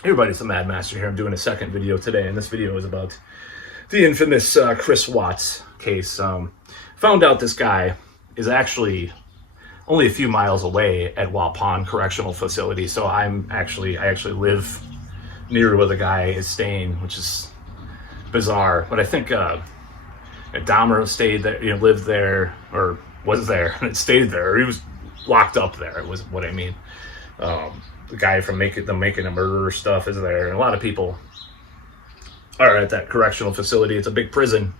Hey everybody, it's the Mad Master here. I'm doing a second video today, and this video is about the infamous Chris Watts case. Found out this guy is actually only a few miles away at Waupun Correctional Facility, so I actually live near where the guy is staying, which is bizarre. But I think Dahmer stayed there, lived there, or was there, and stayed there. He was locked up there. It was what I mean. The guy from making a murderer stuff is there, and a lot of people are at that correctional facility. It's a big prison,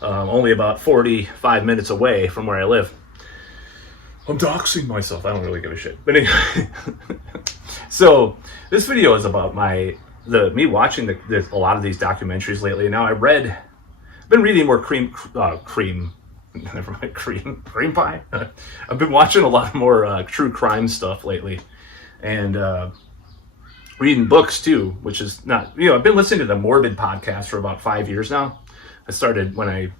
only about 45 minutes away from where I live. I'm doxing myself. I don't really give a shit. But anyway, so this video is about me watching a lot of these documentaries lately. Now I've been reading more cream pie. I've been watching a lot more true crime stuff lately. And reading books too, which is not, I've been listening to the Morbid podcast for about 5 years now. I started when I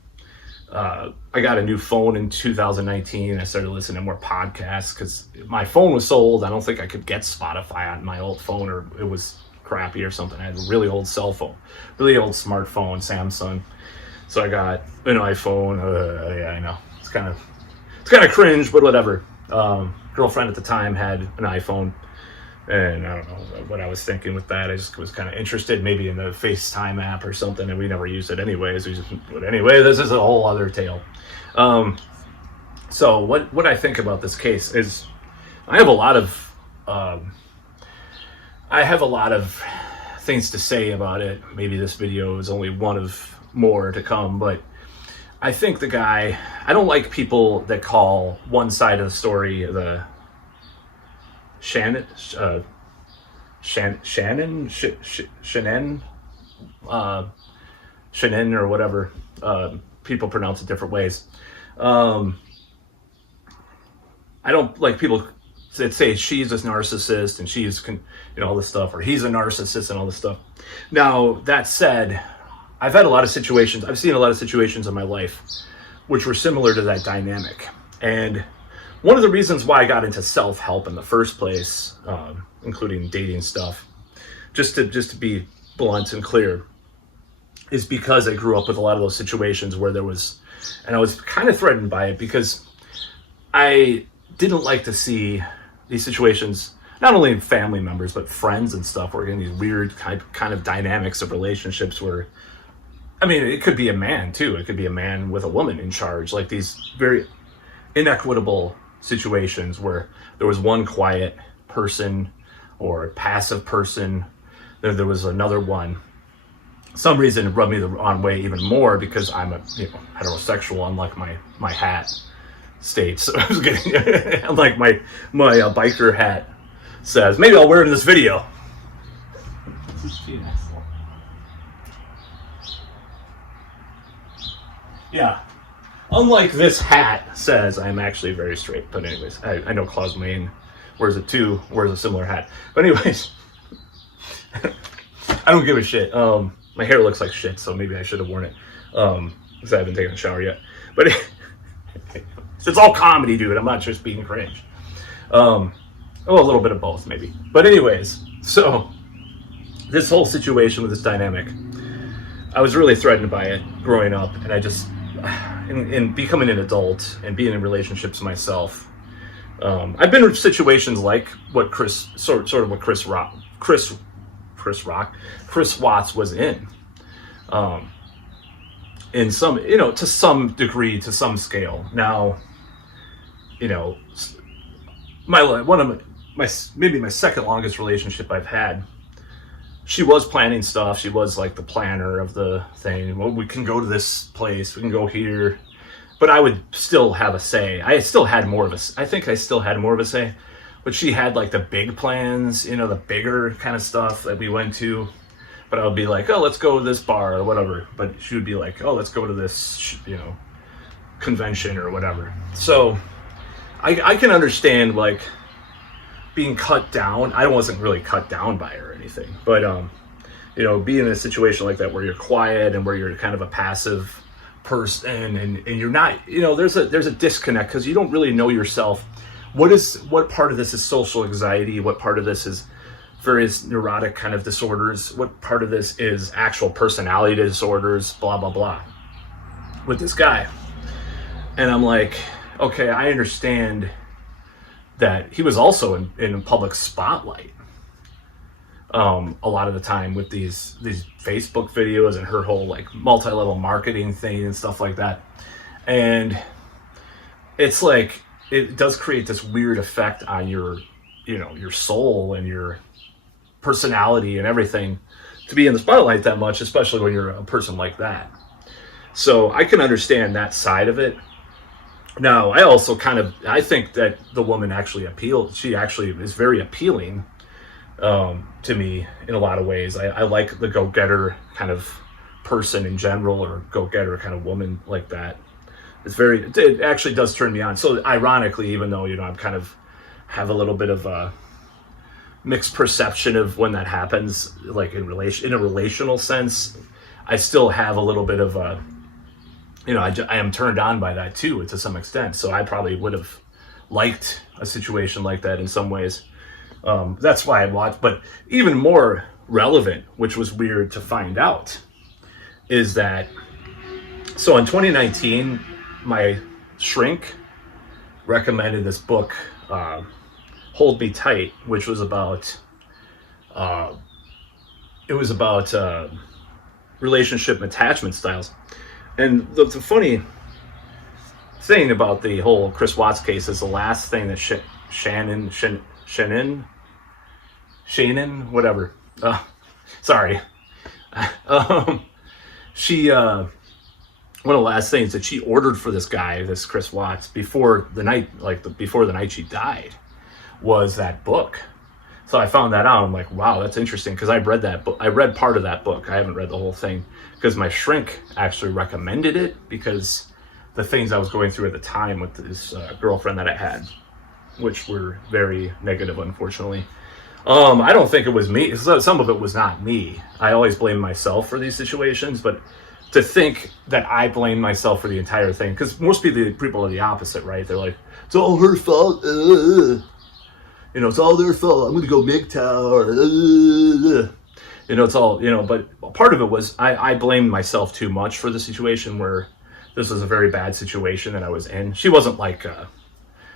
got a new phone in 2019. I started listening to more podcasts because my phone was so old. I don't think I could get Spotify on my old phone, or it was crappy or something. I had a really old cell phone, really old smartphone, Samsung. So I got an iPhone. Yeah, I know. It's kind of cringe, but whatever. Girlfriend at the time had an iPhone. And I don't know what I was thinking with that. I just was kind of interested maybe in the FaceTime app or something, and we never used it anyways. But anyway, this is a whole other tale. So what I think about this case is I have a lot of things to say about it. Maybe this video is only one of more to come, but I think the guy, I don't like people that call one side of the story the Shannon, or whatever. People pronounce it different ways. I don't like people that say she's a narcissist and she's, all this stuff, or he's a narcissist and all this stuff. Now, that said, I've seen a lot of situations in my life which were similar to that dynamic. And one of the reasons why I got into self-help in the first place, including dating stuff, just to be blunt and clear, is because I grew up with a lot of those situations where I was kind of threatened by it, because I didn't like to see these situations, not only in family members, but friends and stuff, where in these weird kind of dynamics of relationships where, it could be a man too. It could be a man with a woman in charge, like these very inequitable situations where there was one quiet person or a passive person, there was another one. Some reason it rubbed me the wrong way even more, because I'm a heterosexual, unlike my hat states. So I was getting like my biker hat says. Maybe I'll wear it in this video. Yeah. Unlike this hat says, I'm actually very straight. But anyways, I know Claus Maine wears a similar hat. But anyways, I don't give a shit. My hair looks like shit, so maybe I should have worn it. Because I haven't taken a shower yet. But it's all comedy, dude. I'm not just being cringe. A little bit of both, maybe. But anyways, so this whole situation with this dynamic, I was really threatened by it growing up, and I just, in becoming an adult and being in relationships myself, I've been in situations like what Chris Watts was in some, to some degree, to some scale. Now, maybe my second longest relationship I've had, she was planning stuff. She was like the planner of the thing. Well, we can go to this place. We can go here. But I would still have a say. I think I still had more of a say. But she had like the big plans, the bigger kind of stuff that we went to. But I would be like, oh, let's go to this bar or whatever. But she would be like, oh, let's go to this, convention or whatever. So I can understand like being cut down. I wasn't really cut down by her or anything, but being in a situation like that where you're quiet and where you're kind of a passive person and you're not, there's a disconnect because you don't really know yourself. What part of this is social anxiety? What part of this is various neurotic kind of disorders, what part of this is actual personality disorders, blah, blah, blah, with this guy. And I'm like, okay, I understand that he was also in a public spotlight a lot of the time with these Facebook videos and her whole like multi-level marketing thing and stuff like that. And it's like, it does create this weird effect on your, you know, your soul and your personality and everything to be in the spotlight that much, especially when you're a person like that. So I can understand that side of it. Now, I also I think that the woman actually she actually is very appealing to me in a lot of ways. I like the go-getter kind of person in general, or go-getter kind of woman like that. It actually does turn me on. So ironically, even though, you know, I'm kind of have a little bit of a mixed perception of when that happens, like in a relational sense, I still have a little bit of a, you know, I am turned on by that too, to some extent. So I probably would have liked a situation like that in some ways. That's why I watched. But even more relevant, which was weird to find out, is that, so in 2019, my shrink recommended this book, Hold Me Tight, which was about, relationship attachment styles. And the funny thing about the whole Chris Watts case is the last thing that Shannon, whatever. Sorry. She, one of the last things that she ordered for this guy, this Chris Watts, before the night she died, was that book. So I found that out. I'm like, wow, that's interesting, because I've read that book. I read part of that book. I haven't read the whole thing, because my shrink actually recommended it, because the things I was going through at the time with this girlfriend that I had, which were very negative, unfortunately. I don't think it was me. Some of it was not me. I always blame myself for these situations, but to think that I blame myself for the entire thing, because most people are the opposite, right? They're like, it's all her fault. You know, it's all their fault. I'm going to go MGTOW. You know, it's all, you know, but part of it was I blamed myself too much for the situation, where this was a very bad situation that I was in. She wasn't like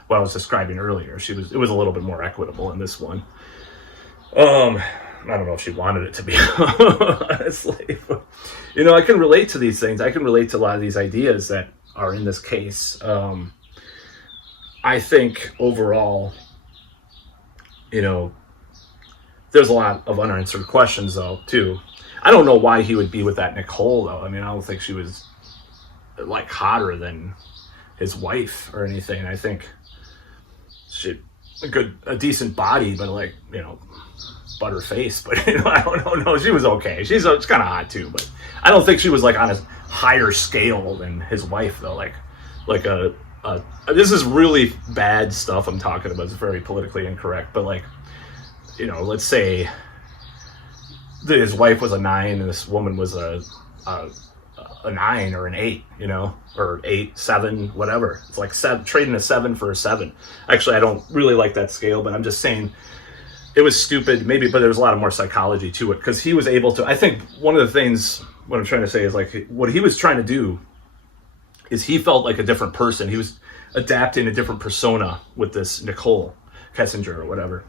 what I was describing earlier. It was a little bit more equitable in this one. I don't know if she wanted it to be, honestly. But, you know, I can relate to these things. I can relate to a lot of these ideas that are in this case. I think overall, you know, there's a lot of unanswered questions, though, too. I don't know why he would be with that Nicole, though. I mean, I don't think she was, like, hotter than his wife or anything. I think she a decent body, but, like, you know, butter face. But, you know, I don't know. She was okay. She's kind of hot, too. But I don't think she was, like, on a higher scale than his wife, though. Like this is really bad stuff I'm talking about. It's very politically incorrect. But, like, you know, let's say his wife was a 9 and this woman was a 9 or an 8, you know, or 8, 7, whatever. It's like trading a 7 for a 7. Actually, I don't really like that scale, but I'm just saying it was stupid, maybe, but there was a lot of more psychology to it, because he was able to, I think one of the things, what I'm trying to say is, like, what he was trying to do is he felt like a different person. He was adapting a different persona with this Nicole Kessinger or whatever.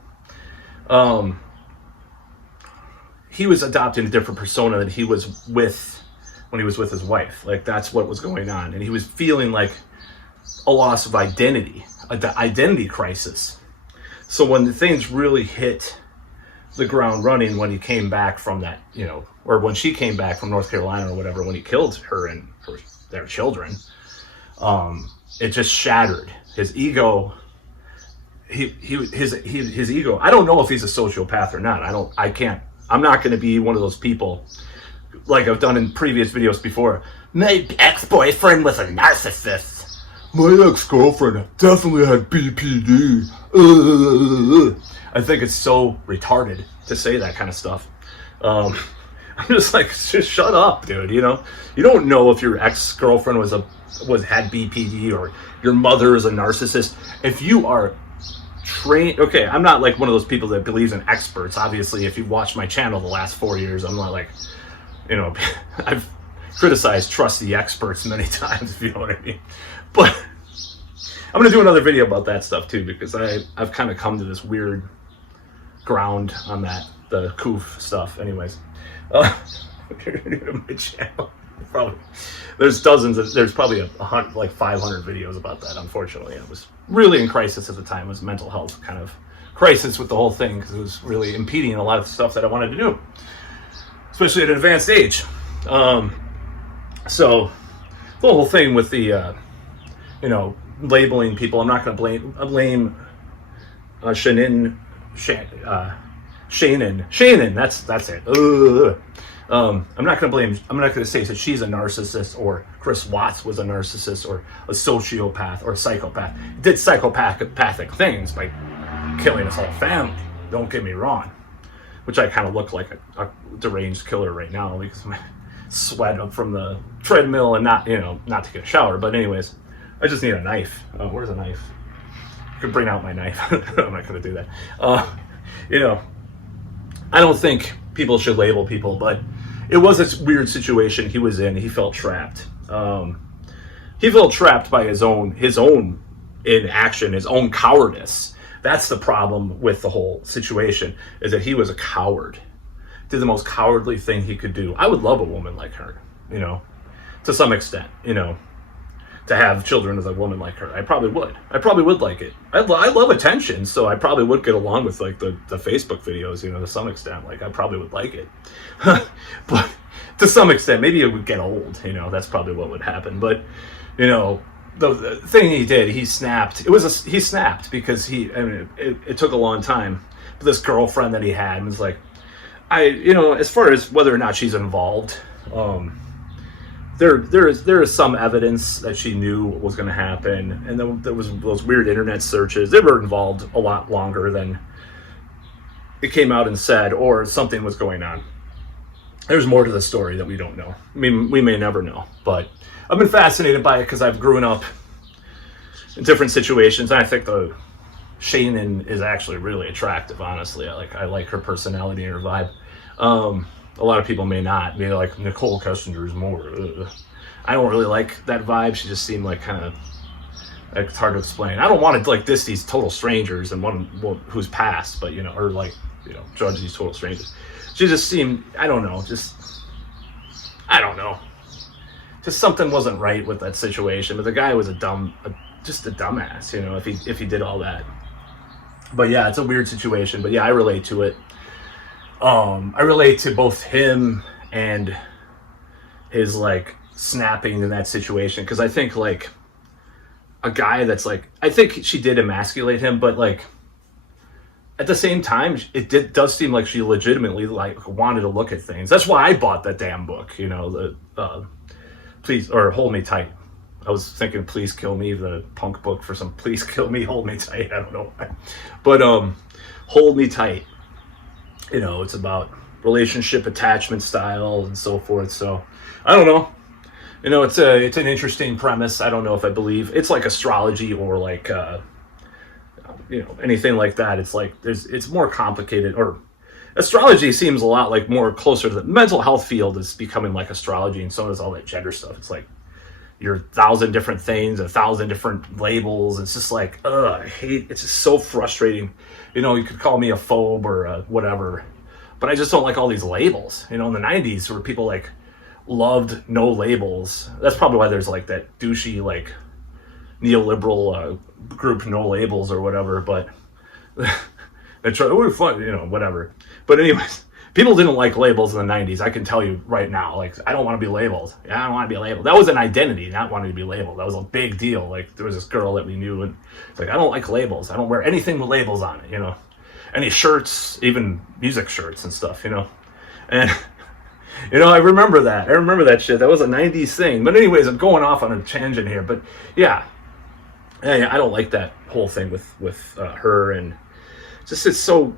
He was adopting a different persona that he was with when he was with his wife. Like, that's what was going on. And he was feeling like a loss of identity, an identity crisis. So when the things really hit the ground running, when he came back from that, you know, or when she came back from North Carolina or whatever, when he killed her and their children, it just shattered his ego. His ego. I don't know if he's a sociopath or not. I'm not going to be one of those people, like I've done in previous videos before. My ex-boyfriend was a narcissist. My ex-girlfriend definitely had BPD. I think it's so retarded to say that kind of stuff. I'm just like, just shut up, dude. You know, you don't know if your ex-girlfriend had BPD or your mother is a narcissist. If you are trained. Okay, I'm not like one of those people that believes in experts. Obviously, if you've watched my channel the last 4 years, I'm not like, you know, I've criticized trusty experts many times, if you know what I mean. But I'm going to do another video about that stuff too, because I've kind of come to this weird ground on that, the coof stuff. Anyways, if you're new to my channel, probably there's probably like 500 videos about that. Unfortunately, I was really in crisis at the time. It was mental health kind of crisis with the whole thing, because it was really impeding a lot of stuff that I wanted to do, especially at an advanced age. So the whole thing with the you know, labeling people, I'm not going to blame Shannon, that's it. I'm not going to say that she's a narcissist, or Chris Watts was a narcissist, or a sociopath, or a psychopath. He did psychopathic things by killing his whole family, don't get me wrong, which I kind of look like a deranged killer right now, because my sweat up from the treadmill and not to get a shower. But anyways, I just need a knife. Where's a knife? I could bring out my knife. I'm not going to do that. You know, I don't think people should label people, but it was a weird situation he was in. He felt trapped. He felt trapped by his own inaction, his own cowardice. That's the problem with the whole situation, is that he was a coward. Did the most cowardly thing he could do. I would love a woman like her, you know, to some extent, you know, to have children with a woman like her. I probably would like it. I love attention, so I probably would get along with like the Facebook videos, you know, to some extent. Like, I probably would like it. But to some extent, maybe it would get old, you know, that's probably what would happen. But, you know, the thing he did, he snapped. He snapped because it took a long time. But this girlfriend that he had was like, you know, as far as whether or not she's involved, there is some evidence that she knew what was going to happen, and then there was those weird internet searches. They were involved a lot longer than it came out and said, or something was going on. There's more to the story that we don't know. I mean, we may never know, but I've been fascinated by it because I've grown up in different situations, and I think the Shannon is actually really attractive. Honestly, I like her personality and her vibe. A lot of people may not. Maybe like Nicole Kessinger is more. I don't really like that vibe. She just seemed like kind of, like, it's hard to explain. I don't want to like diss these total strangers and one who's passed, but you know, or like, you know, judge these total strangers. She just seemed, I don't know, just something wasn't right with that situation. But the guy was just a dumbass, you know, if he did all that. But yeah, it's a weird situation. But yeah, I relate to it. I relate to both him and his like snapping in that situation, because I think like a guy that's like, I think she did emasculate him, but like at the same time, does seem like she legitimately like wanted to look at things. That's why I bought that damn book, you know, the Please, or Hold Me Tight. I was thinking Please Kill Me, the punk book for some Please Kill Me, Hold Me Tight. I don't know why. But Hold Me Tight. You know, it's about relationship attachment style and so forth. So I don't know. You know, it's an interesting premise. I don't know if I believe it's like astrology or like you know, anything like that. It's like it's more complicated. Or astrology seems a lot like more closer to the mental health field is becoming like astrology, and so does all that gender stuff. It's like you're 1,000 different things, 1,000 different labels. It's just like, I hate. It's just so frustrating. You know, you could call me a phobe or a whatever, but I just don't like all these labels. You know, in the 90s where people like loved no labels. That's probably why there's like that douchey like neoliberal group No Labels or whatever. But they try, oh, fun, you know, whatever. But anyways, people didn't like labels in the 90s. I can tell you right now, like, I don't want to be labeled. Yeah, I don't want to be labeled. That was an identity, not wanting to be labeled. That was a big deal. Like, there was this girl that we knew, and it's like, I don't like labels. I don't wear anything with labels on it, you know. Any shirts, even music shirts and stuff, you know. And, you know, I remember that. I remember that shit. That was a 90s thing. But anyways, I'm going off on a tangent here. But, yeah. I don't like that whole thing with her. And just, it's so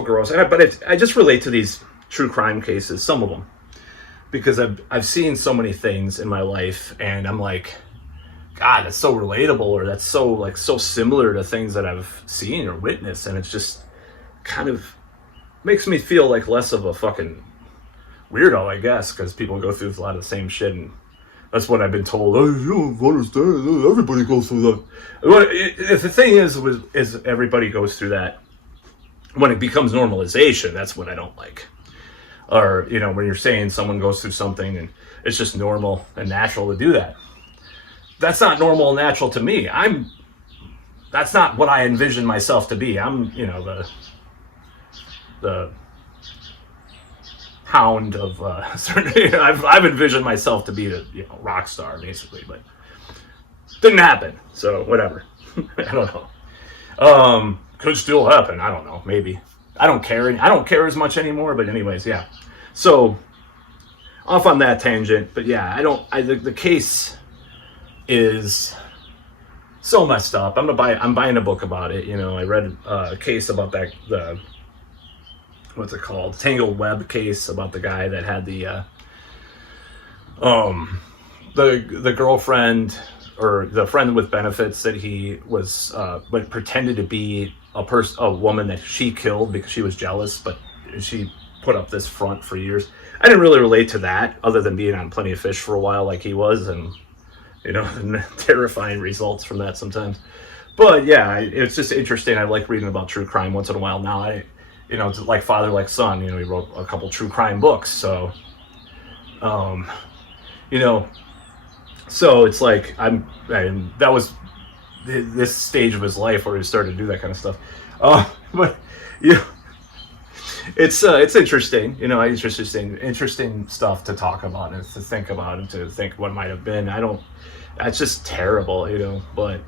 gross. I just relate to these true crime cases, some of them, because I've seen so many things in my life, and I'm like, God, that's so relatable, or that's so like so similar to things that I've seen or witnessed, and it's just kind of makes me feel like less of a fucking weirdo, I guess, because people go through a lot of the same shit, and that's what I've been told. Oh, you don't understand. Everybody goes through that. If the thing is everybody goes through that. When it becomes normalization, that's what I don't like. Or, you know, when you're saying someone goes through something and it's just normal and natural to do that. That's not normal and natural to me. That's not what I envision myself to be. I'm, you know, the hound of certain. I've envisioned myself to be the, you know, rock star basically, but didn't happen. So whatever. I don't know. Could still happen. I don't know. Maybe. I don't care. I don't care as much anymore. But anyways, yeah. So off on that tangent. But yeah, the case is so messed up. I'm buying a book about it. You know, I read a case about the what's it called? Tangled Web case about the guy that had the girlfriend or the friend with benefits that he was but pretended to be a woman that she killed because she was jealous, but she put up this front for years. I didn't really relate to that other than being on Plenty of Fish for a while like he was, and you know, the terrifying results from that sometimes. But yeah, it's just interesting. I like reading about true crime once in a while now. You know, it's like father, like son. You know, he wrote a couple true crime books. So, you know, so it's like that was this stage of his life where he started to do that kind of stuff. But yeah, it's interesting. You know, it's interesting stuff to talk about and to think about and to think what might have been. That's just terrible, you know. But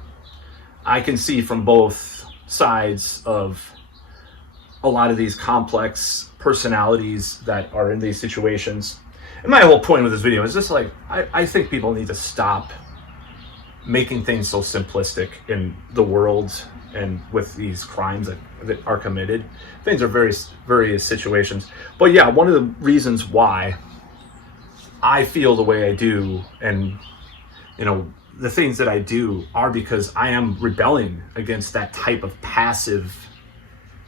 I can see from both sides of a lot of these complex personalities that are in these situations. And my whole point with this video is just like, I think people need to stop making things so simplistic in the world and with these crimes that are committed. Things are various situations. But yeah, one of the reasons why I feel the way I do, and you know, the things that I do are because I am rebelling against that type of passive,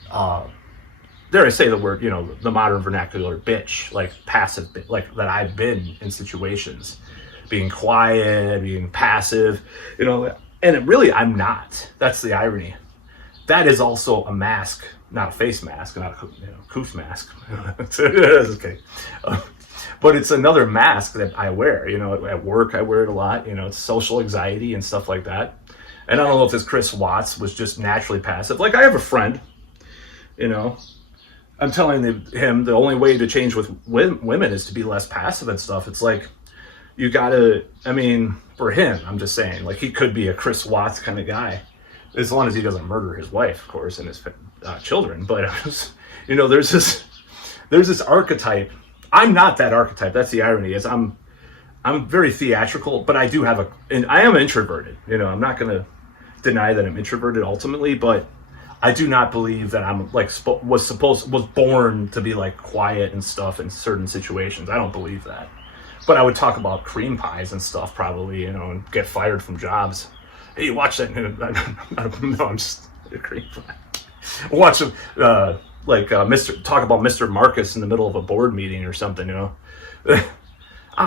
dare I say the word, you know, the modern vernacular, bitch, like passive, like that I've been in situations, being quiet, being passive, you know, and really I'm not. That's the irony. That is also a mask, not a face mask, not a, you know, coof mask. Okay. But it's another mask that I wear, you know, at work I wear it a lot, you know, it's social anxiety and stuff like that. And I don't know if this Chris Watts was just naturally passive. Like I have a friend, you know, I'm telling him the only way to change with women is to be less passive and stuff. It's like, you gotta, I mean, for him, I'm just saying, like he could be a Chris Watts kind of guy, as long as he doesn't murder his wife, of course, and his children. But, you know, there's this archetype. I'm not that archetype. That's the irony. Is I'm very theatrical, but I do have and I am introverted. You know, I'm not going to deny that I'm introverted ultimately, but I do not believe that I'm like was born to be like quiet and stuff in certain situations. I don't believe that. But I would talk about cream pies and stuff probably, you know, and get fired from jobs. Hey, watch that. No, I'm just a cream pie. Watch him, talk about Mr. Marcus in the middle of a board meeting or something, you know.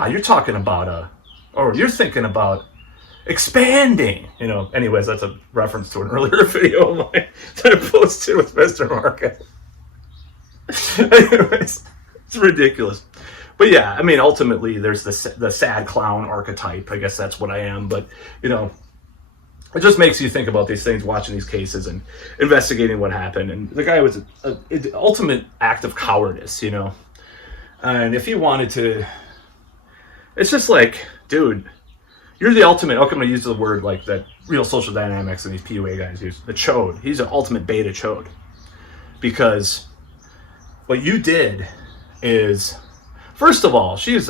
You're talking about or you're thinking about expanding, you know. Anyways, that's a reference to an earlier video of mine that I posted with Mr. Marcus. Anyways, it's ridiculous. But yeah, I mean, ultimately, there's the sad clown archetype. I guess that's what I am. But, you know, it just makes you think about these things, watching these cases and investigating what happened. And the guy was an ultimate act of cowardice, you know. And if he wanted to, it's just like, dude, you're the ultimate, I'm going to use the word like that Real Social Dynamics and these PUA guys use, the chode. He's an ultimate beta chode. Because what you did is, first of all, she's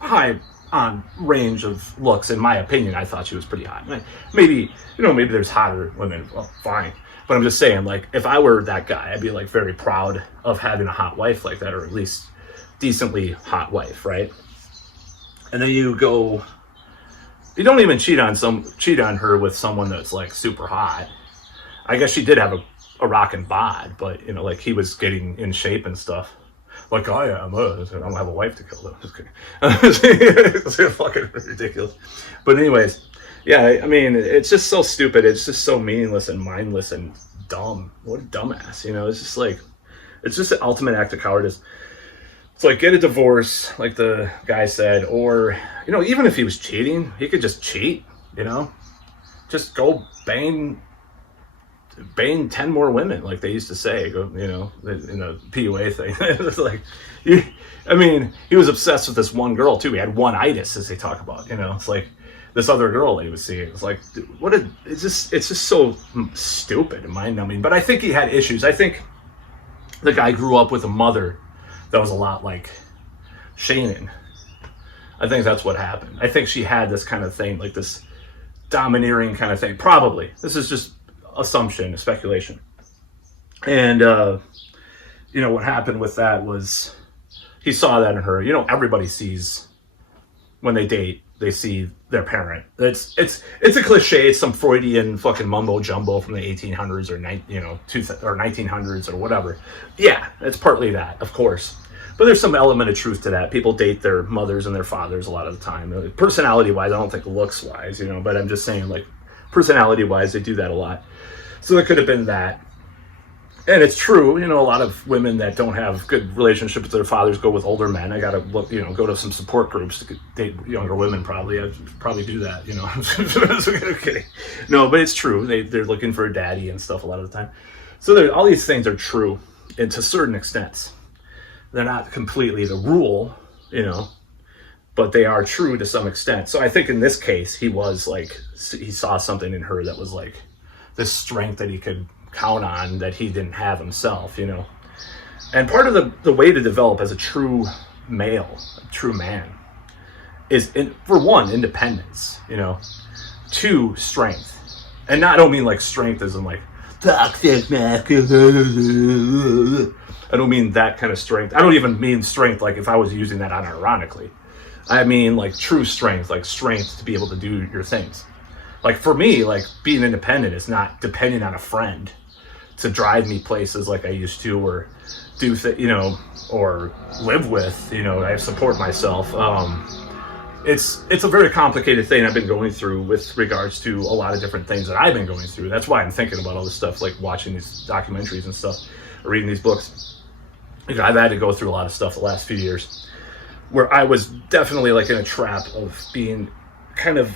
high on range of looks. In my opinion, I thought she was pretty hot. Maybe, you know, maybe there's hotter women. Well, fine. But I'm just saying, like, if I were that guy, I'd be like very proud of having a hot wife like that, or at least decently hot wife, right? And then you go you don't even cheat on her with someone that's like super hot. I guess she did have a rockin' bod, but you know, like he was getting in shape and stuff. Like I am, I don't have a wife to kill though. Just kidding. It's fucking ridiculous. But anyways, yeah, I mean, it's just so stupid. It's just so meaningless and mindless and dumb. What a dumbass, you know? It's just like, it's just the ultimate act of cowardice. It's like, get a divorce, like the guy said, or, you know, even if he was cheating, he could just cheat, you know? Just go bang 10 more women, like they used to say, go, you know, in the PUA thing. It's like, I mean, he was obsessed with this one girl too. He had one-itis, as they talk about, you know? It's like, this other girl that he was seeing. It's like, it's just so stupid and mind-numbing. But I think he had issues. I think the guy grew up with a mother that was a lot like Shannon. I think that's what happened. I think she had this kind of thing, like this domineering kind of thing. Probably. This is just assumption, speculation. And, you know, what happened with that was he saw that in her. You know, everybody sees when they date, they see their parent. It's a cliche. It's some Freudian fucking mumbo jumbo from the 1800s or 1900s or whatever. Yeah, it's partly that, of course. But there's some element of truth to that. People date their mothers and their fathers a lot of the time. Personality-wise, I don't think looks-wise, you know, but I'm just saying, like, personality-wise, they do that a lot. So it could have been that. And it's true, you know, a lot of women that don't have good relationships with their fathers go with older men. I gotta look, you know, go to some support groups to date younger women. I'd probably do that, you know. I'm kidding. No, but it's true. They're looking for a daddy and stuff a lot of the time. So all these things are true, and to certain extents. They're not completely the rule, you know, but they are true to some extent. So I think in this case, he saw something in her that was like this strength that he could count on that he didn't have himself, you know. And part of the way to develop as a true male, a true man, is for one, independence, you know. Two, strength. And I don't mean like strength as in like toxic masculinity. I don't mean that kind of strength. I don't even mean strength like if I was using that unironically. I mean like true strength, like strength to be able to do your things. Like for me, like being independent is not depending on a friend to drive me places like I used to, or do you know, or live with, you know. I support myself. It's a very complicated thing I've been going through with regards to a lot of different things that I've been going through. That's why I'm thinking about all this stuff, like watching these documentaries and stuff, or reading these books. You know, I've had to go through a lot of stuff the last few years where I was definitely like in a trap of being kind of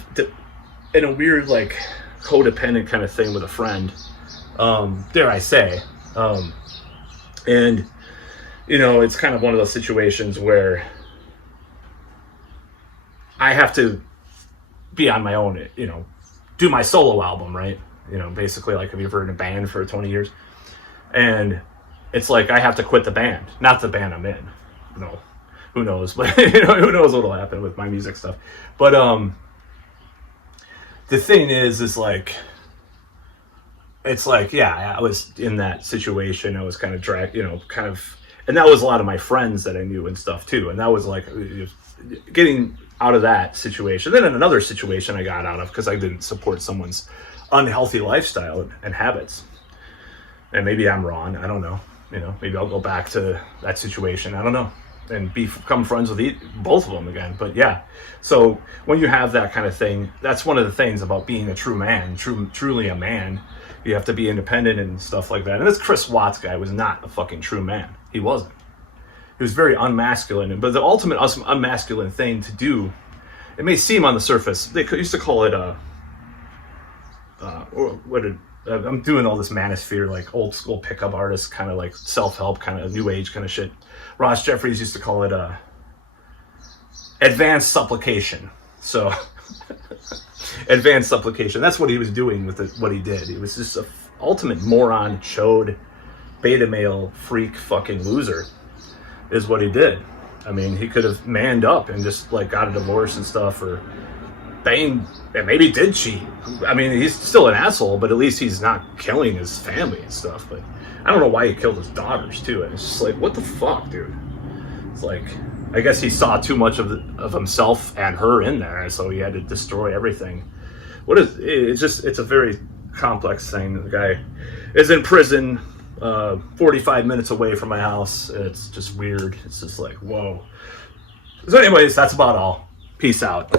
in a weird like codependent kind of thing with a friend, dare I say. And you know, it's kind of one of those situations where I have to be on my own, you know, do my solo album, right? You know, basically, like, have you ever in a band for 20 years? And it's like I have to quit the band, not the band I'm in. No, who knows? But you know, who knows what'll happen with my music stuff. But the thing is like, it's like, yeah, I was in that situation. I was kind of you know, and that was a lot of my friends that I knew and stuff too. And that was like getting out of that situation. Then in another situation I got out of because I didn't support someone's unhealthy lifestyle and habits. And maybe I'm wrong. I don't know. You know, maybe I'll go back to that situation. I don't know. And become friends with both of them again. But yeah, so when you have that kind of thing, that's one of the things about being a true man, truly a man. You have to be independent and stuff like that. And this Chris Watts guy was not a fucking true man. He wasn't. He was very unmasculine. But the ultimate unmasculine thing to do, it may seem on the surface, they used to call it I'm doing all this manosphere, like old school pickup artist, kind of like self-help, kind of new age kind of shit. Ross Jeffries used to call it advanced supplication. So advanced supplication. That's what he was doing with what he did. He was just an ultimate moron, chode, beta male, freak, fucking loser is what he did. I mean, he could have manned up and just like got a divorce and stuff, or banged, and maybe did cheat. I mean, he's still an asshole, but at least he's not killing his family and stuff. But I don't know why he killed his daughters too. And it's just like, what the fuck, dude? It's like, I guess he saw too much of himself and her in there, and so he had to destroy everything. It's a very complex thing. The guy is in prison, 45 minutes away from my house. It's just weird. It's just like, whoa. So anyways, that's about all. Peace out.